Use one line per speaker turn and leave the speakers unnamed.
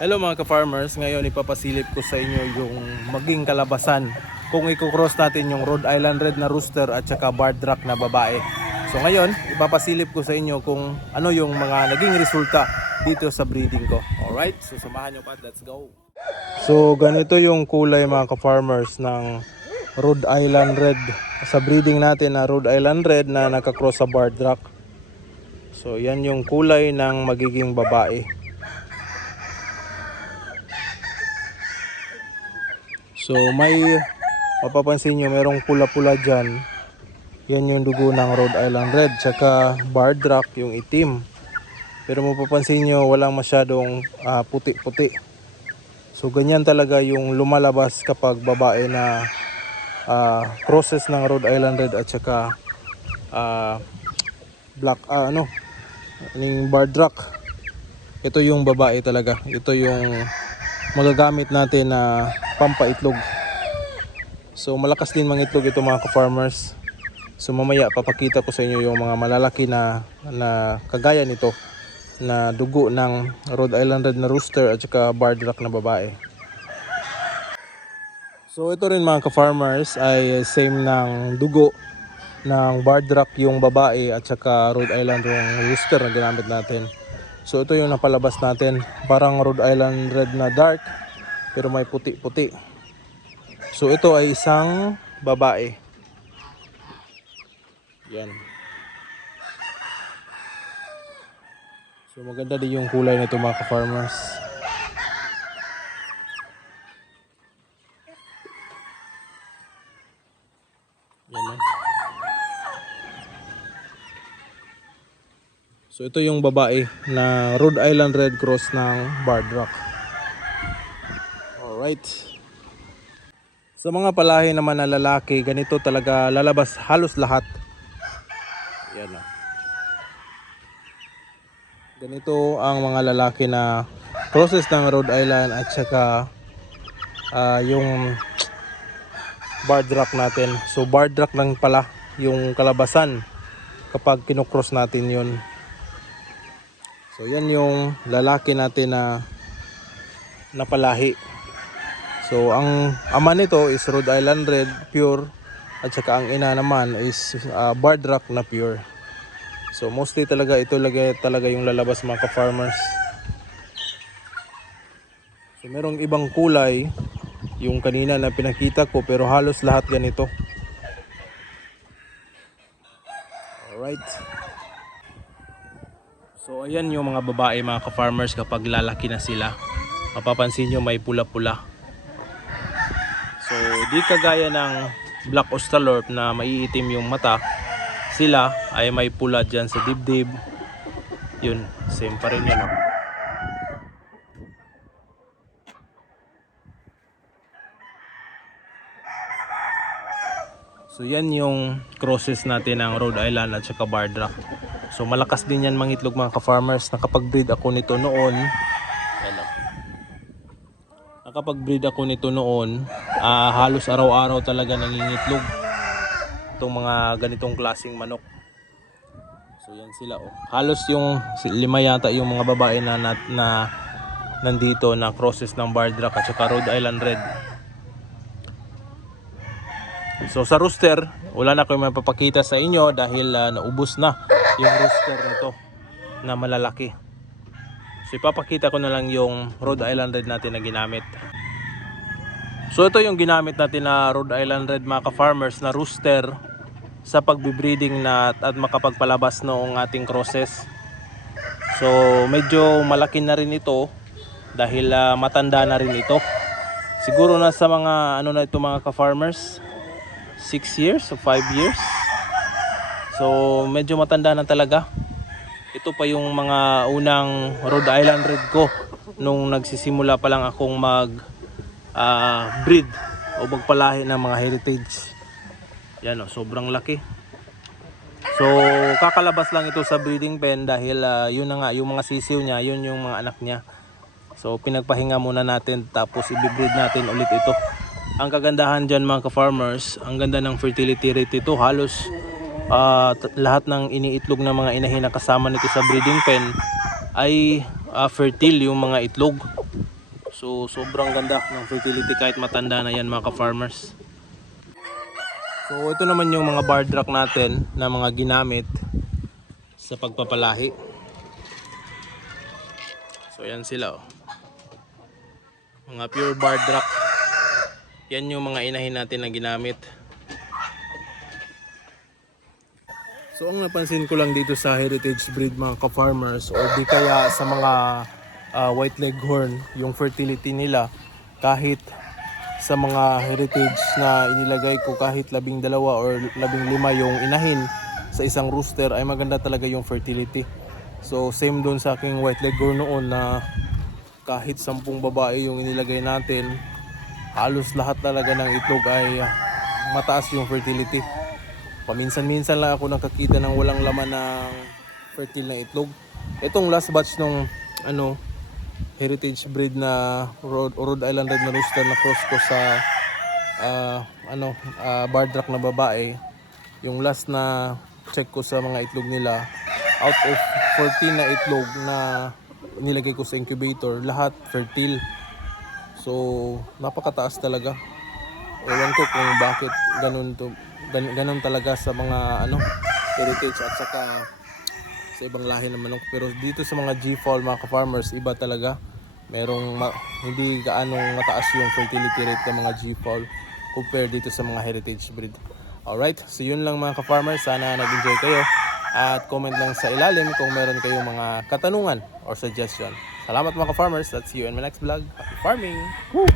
Hello mga ka-farmers, ngayon ipapasilip ko sa inyo yung maging kalabasan kung i-cross natin yung Rhode Island Red na rooster at saka Bardrack na babae. So ngayon, ipapasilip ko sa inyo kung ano yung mga naging resulta dito sa breeding ko. Alright, so samahan nyo pa, let's go! So ganito yung kulay mga ka-farmers ng Rhode Island Red sa breeding natin na Rhode Island Red na nakakross sa Bardrack. So yan yung kulay ng magiging babae. So may mapapansin nyo merong pula-pula dyan. Yan yung dugo ng Rhode Island Red. Tsaka Bardrack yung itim. Pero mapapansin nyo walang masyadong ah, puti-puti. So ganyan talaga yung lumalabas kapag babae na ah, crosses ng Rhode Island Red at saka ah, black ah, ano yung Bardrack. Ito yung babae talaga. Ito yung magagamit natin na pampaitlog. So malakas din mangitlog ito mga ka-farmers. So mamaya papakita ko sa inyo yung mga malalaki na na kagaya nito na dugo ng Rhode Island Red na rooster at saka Bardrack na babae. So ito rin mga ka-farmers ay same ng dugo ng Bardrack yung babae at saka Rhode Island yung rooster na ginamit natin. So ito yung napalabas natin. Parang Rhode Island Red na dark pero may puti-puti. So ito ay isang babae. Yan. So maganda din yung kulay nito mga ka-farmers. Yan oh. So ito yung babae na Rhode Island Red Cross ng Bardrack. Alright. Sa mga palahi naman na lalaki, ganito talaga lalabas halos lahat. Yan o. Ganito ang mga lalaki na process ng Rhode Island at saka ah, yung Bardrack natin. So Bardrack lang pala yung kalabasan kapag kinukross natin yun. So yan yung lalaki natin na napalahi. So ang ama nito is Rhode Island Red pure at saka ang ina naman is uh, Bardrack na pure. So mostly talaga ito talaga, talaga yung lalabas mga ka-farmers. So merong ibang kulay yung kanina na pinakita ko pero halos lahat ganito. Alright. So ayan yung mga babae mga ka-farmers kapag lalaki na sila. Mapapansin nyo may pula-pula. So di kagaya ng Black Australorp na maiitim yung mata. Sila ay may pula dyan sa dibdib. Yun, same pa rin yan. oh. So yan yung crosses natin ng Rhode Island at saka Bardrack. So malakas din yan mangitlog mga ka-farmers. Nakapag-breed ako nito noon. Yan o. Nakapag-breed ako nito noon. ah, halos araw-araw talaga nangingitlog. Itong mga ganitong klaseng manok. So yan sila oh. Halos yung lima yata yung mga babae na, na, na nandito na crosses ng Bardrack at saka Rhode Island Red. So sa rooster, wala na ko mapapakita sa inyo dahil ah, naubos na yung rooster nito na malalaki. So ipapakita ko na lang yung Rhode Island Red natin na ginamit. So ito yung ginamit natin na Rhode Island Red mga ka-farmers na rooster sa pagbibreeding na at makapagpalabas noong ating crosses. So medyo malaki na rin ito dahil ah, matanda na rin ito. Siguro na sa mga ano na ito mga ka-farmers 6 years o 5 years. So medyo matanda na talaga. Ito pa yung mga unang Rhode Island Red ko nung nagsisimula pa lang akong mag ah, breed o magpalahi ng mga heritage. Yan o, sobrang laki. So kakalabas lang ito sa breeding pen dahil ah, yun na nga, yung mga sisiw niya, yun yung mga anak niya. So pinagpahinga muna natin tapos i-breed natin ulit ito. Ang kagandahan dyan mga ka-farmers, ang ganda ng fertility rate ito. Halos t- lahat ng iniitlog ng mga inahin na kasama nito sa breeding pen ay ah, fertile yung mga itlog. So sobrang ganda ng fertility kahit matanda na yan mga ka-farmers. So ito naman yung mga bar rack natin na mga ginamit sa pagpapalahi. So yan sila oh. Mga pure bar rack. Yan yung mga inahin natin na ginamit. So ang napansin ko lang dito sa heritage breed mga ka-farmers or di kaya sa mga ah, white leghorn yung fertility nila kahit sa mga heritage na inilagay ko kahit labing dalawa or labing lima yung inahin sa isang rooster ay maganda talaga yung fertility. So same doon sa aking white leghorn noon na kahit sampung babae yung inilagay natin halos lahat talaga ng itlog ay ah, mataas yung fertility. Paminsan-minsan lang ako nakakita ng walang laman ng fertile na itlog. Itong last batch nung ano heritage breed na Rhode, Rhode Island Red na Rooster na cross ko sa ah, ano uh, Bardrack na babae. Yung last na check ko sa mga itlog nila out of 14 na itlog na nilagay ko sa incubator, lahat fertile. So, napakataas talaga. Ewan ko kung bakit ganun to ganun talaga sa mga ano heritage at saka sa ibang lahi ng manok. Pero dito sa mga G-fall mga ka-farmers iba talaga. Merong ma- hindi gaanong mataas yung fertility rate ng mga G-fall compare dito sa mga heritage breed. Alright so yun lang mga ka-farmers. Sana nag-enjoy kayo. At comment lang sa ilalim kung meron kayong mga katanungan or suggestion. Salamat mga ka-farmers. That's you in my next vlog. Happy farming! Woo!